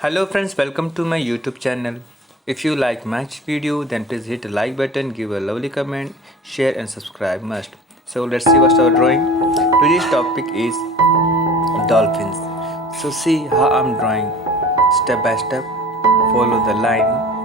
Hello friends, welcome to my YouTube channel. If you like my video, then please hit the like button, give a lovely comment, share and subscribe must. So let's see what's our drawing. Today's topic is dolphins. So see how I'm drawing step by step. Follow the line